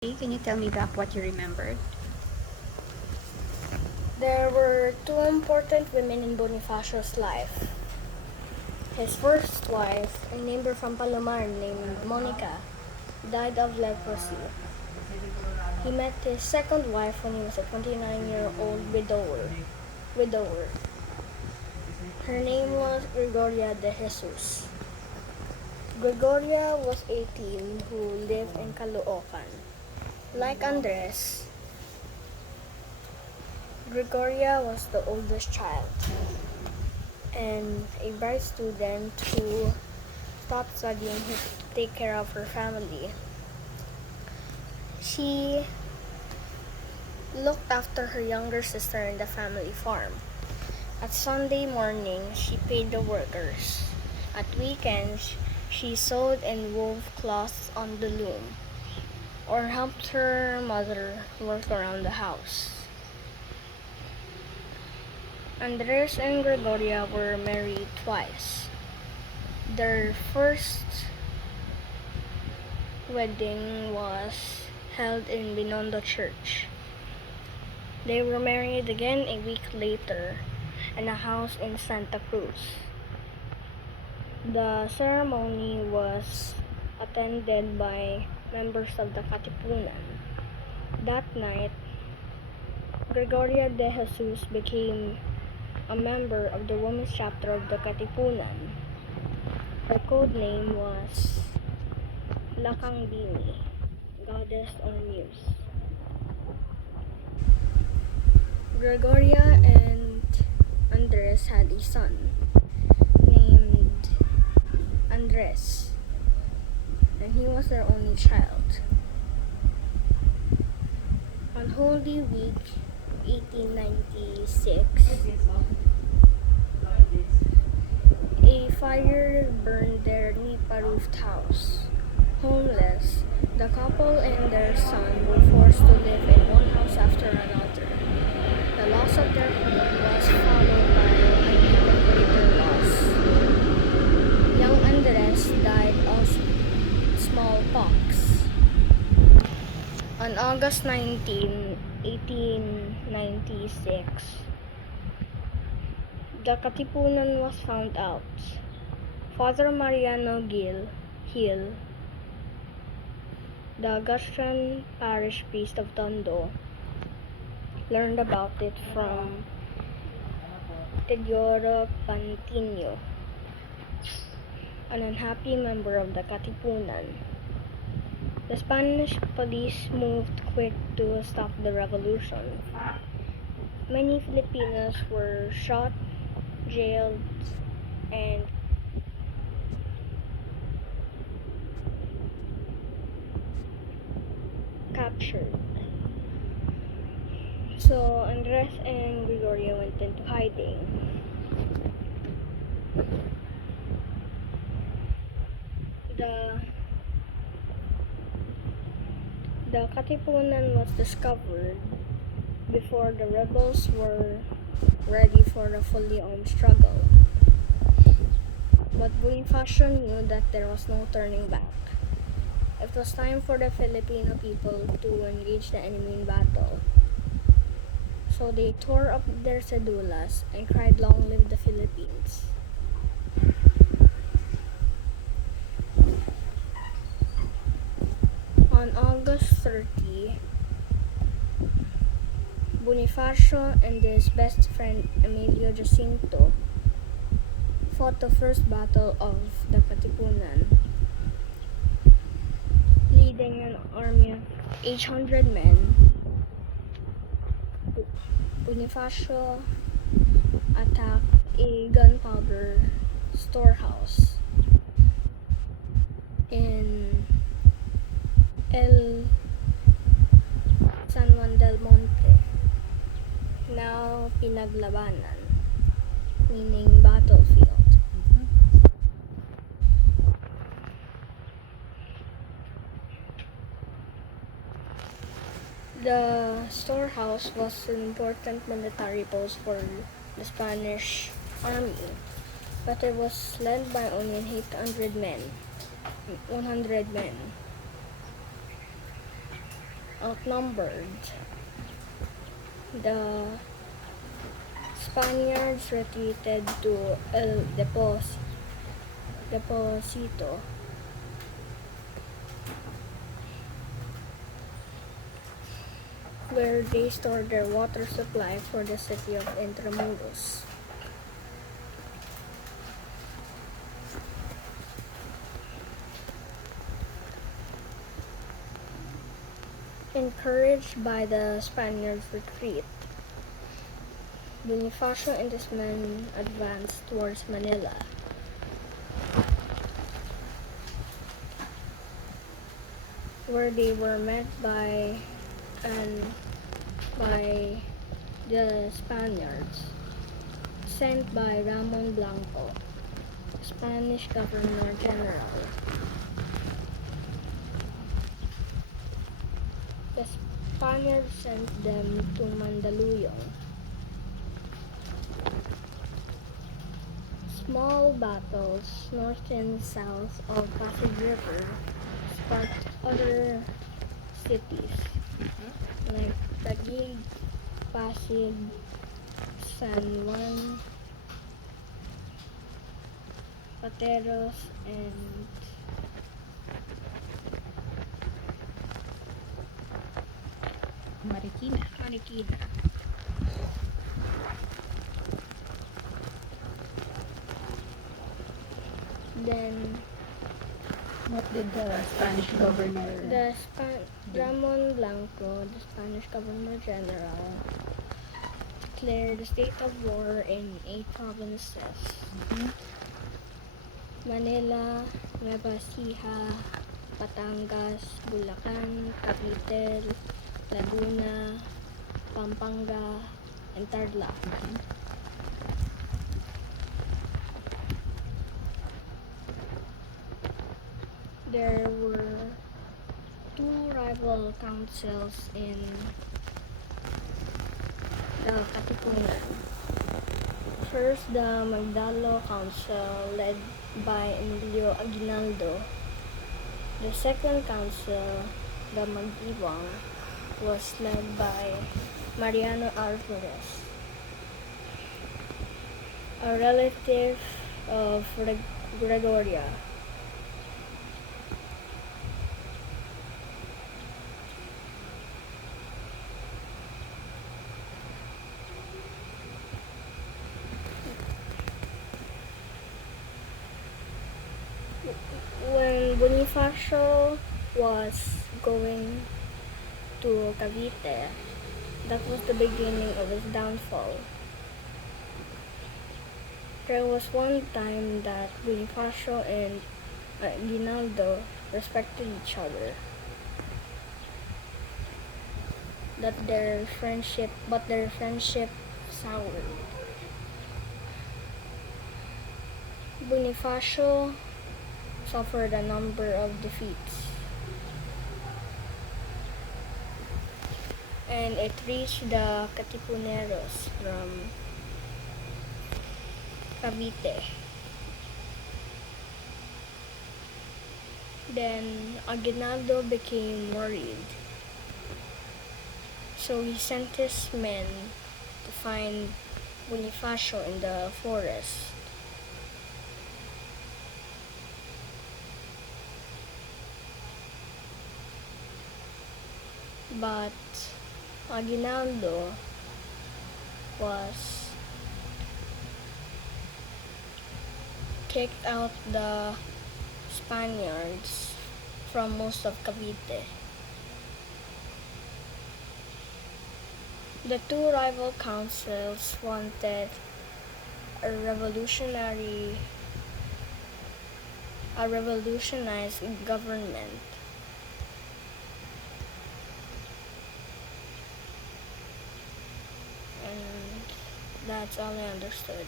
Can you tell me back what you remembered? There were two important women in Bonifacio's life. His first wife, a neighbor from Palomar named Monica, died of leprosy. He met his second wife when he was a 29-year-old widower. Her name was Gregoria de Jesus. Gregoria was 18 who lived in Caloocan. Like Andres, Gregoria was the oldest child and a bright student who stopped studying to take care of her family. She looked after her younger sister in the family farm. At Sunday morning, she paid the workers. At weekends, she sewed and wove cloths on the loom or helped her mother work around the house. Andres and Gregoria were married twice. Their first wedding was held in Binondo Church. They were married again a week later in a house in Santa Cruz. The ceremony was attended by members of the Katipunan. That night, Gregoria de Jesus became a member of the women's chapter of the Katipunan. Her code name was Lakangbini, goddess or muse. Gregoria and Andres had a son named Andres, and he was their only child. On Holy Week 1896, a fire burned their nipa-roofed house. Homeless, the couple and their son were forced to live in one house after another. The loss of their home was followed by an even greater loss. Young Andres died of smallpox. On August 19, 1896, the Katipunan was found out. Father Mariano Hill, the Augustan parish priest of Tondo, learned about it from Teodoro Pantino, an unhappy member of the Katipunan. The Spanish police moved quick to stop the revolution. Many Filipinos were shot, jailed, and captured. So Andres and Gregoria went into hiding. The Katipunan was discovered before the rebels were ready for a fully armed struggle. But Bonifacio knew that there was no turning back. It was time for the Filipino people to engage the enemy in battle. So they tore up their cedulas and cried, "Long live the Philippines." On August 30, Bonifacio and his best friend Emilio Jacinto fought the first battle of the Katipunan, leading an army of 800 men. Bonifacio attacked a gunpowder storehouse in El San Juan del Monte, now Pinaglabanan, meaning battlefield. The storehouse was an important military post for the Spanish army, but it was led by only 100 men. outnumbered, the Spaniards retreated to El Deposito, where they stored their water supply for the city of Intramuros. Encouraged by the Spaniards' retreat, Bonifacio and his men advanced towards Manila. Where they were met by the Spaniards sent by Ramon Blanco, Spanish Governor General. The Spaniards sent them to Mandaluyong. Small battles north and south of Pasig River sparked other cities like Taguig, Pasig, San Juan, Pateros, and Marikina. Then What did the Spanish governor Ramon Blanco, the Spanish Governor General, declared a state of war in 8 provinces: Manila, Nueva Ecija, Batangas, Bulacan, Cavite, Laguna, Pampanga, and Tarlac. There were 2 rival councils in the Katipunan. First, the Magdalo Council, led by Emilio Aguinaldo. The second council, the Magdiwang, was led by Mariano Alvarez, a relative of Gregoria. When Bonifacio was going to Cavite, that was the beginning of his downfall. There was one time that Bonifacio and Aguinaldo respected each other, but their friendship soured. Bonifacio suffered a number of defeats, and it reached the Katipuneros from Cavite. Then Aguinaldo became worried, so he sent his men to find Bonifacio in the forest. But Aguinaldo was kicked out the Spaniards from most of Cavite. The 2 rival councils wanted a revolutionized government. And that's all I understood.